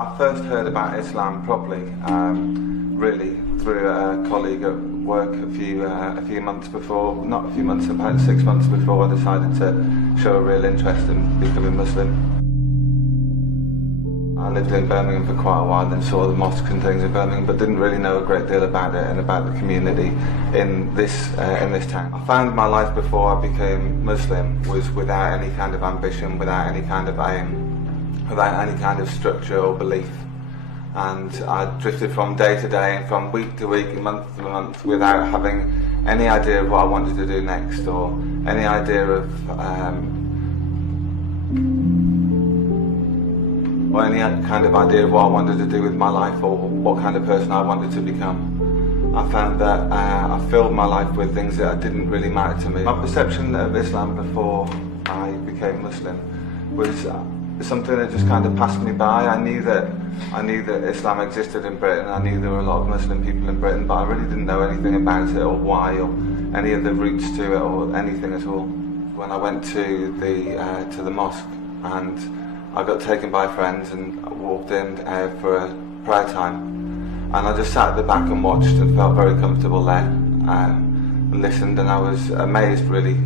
I first heard about Islam properly, really, through a colleague at work a few months before, not a few months, about 6 months before I decided to show a real interest in becoming Muslim. I lived in Birmingham for quite a while and saw the mosques and things in Birmingham, but didn't really know a great deal about it and about the community in this town. I found my life before I became Muslim was without any kind of ambition, without any kind of aim, without any kind of structure or belief. And I drifted from day to day and from week to week and month to month without having any idea of what I wanted to do next or any idea of or any kind of idea of what I wanted to do with my life or what kind of person I wanted to become. I found that I filled my life with things that didn't really matter to me. My perception of Islam before I became Muslim was something that just kind of passed me by. I knew that Islam existed in Britain. I knew there were a lot of Muslim people in Britain, but I really didn't know anything about it or why or any of the roots to it or anything at all. When I went to the mosque and I got taken by friends and walked in for a prayer time, and I just sat at the back and watched and felt very comfortable there, listened, and I was amazed really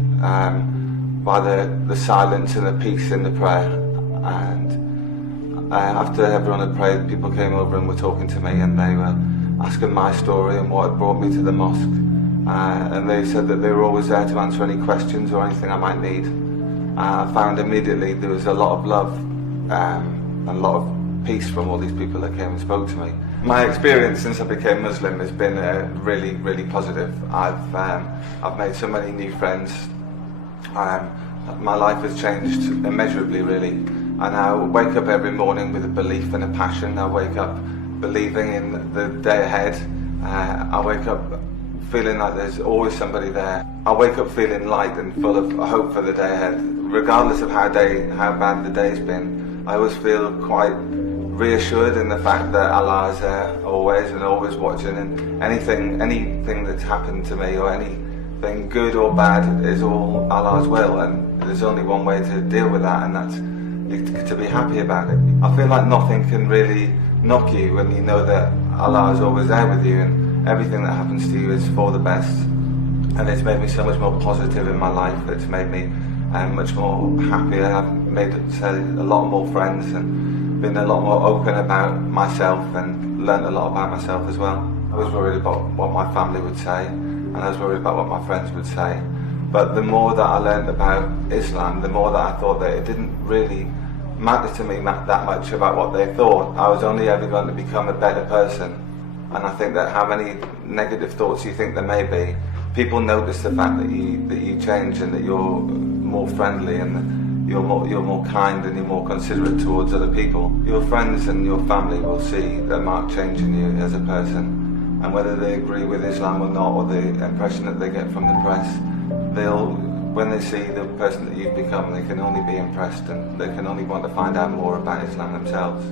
by the silence and the peace in the prayer. And after everyone had prayed, people came over and were talking to me, and they were asking my story and what had brought me to the mosque, and they said that they were always there to answer any questions or anything I might need. I found immediately there was a lot of love and a lot of peace from all these people that came and spoke to me. My experience since I became Muslim has been really, really positive. I've made so many new friends. My life has changed immeasurably, really. And I wake up every morning with a belief and a passion. I wake up believing in the day ahead. I wake up feeling like there's always somebody there. I wake up feeling light and full of hope for the day ahead. Regardless of how bad the day's been, I always feel quite reassured in the fact that Allah is there always and always watching, and anything that's happened to me or anything good or bad is all Allah's will, and there's only one way to deal with that, and that's to be happy about it. I feel like nothing can really knock you when you know that Allah is always there with you, and everything that happens to you is for the best. And it's made me so much more positive in my life. It's made me much more happier. I've made a lot more friends and been a lot more open about myself and learned a lot about myself as well. I was worried about what my family would say, and I was worried about what my friends would say. But the more that I learned about Islam, the more that I thought that it didn't really matter to me that much about what they thought. I was only ever going to become a better person. And I think that how many negative thoughts you think there may be, people notice the fact that you change and that you're more friendly and that you're more kind and you're more considerate towards other people. Your friends and your family will see the marked change in you as a person, and whether they agree with Islam or not, or the impression that they get from the press, when they see the person that you've become, they can only be impressed and they can only want to find out more about Islam themselves.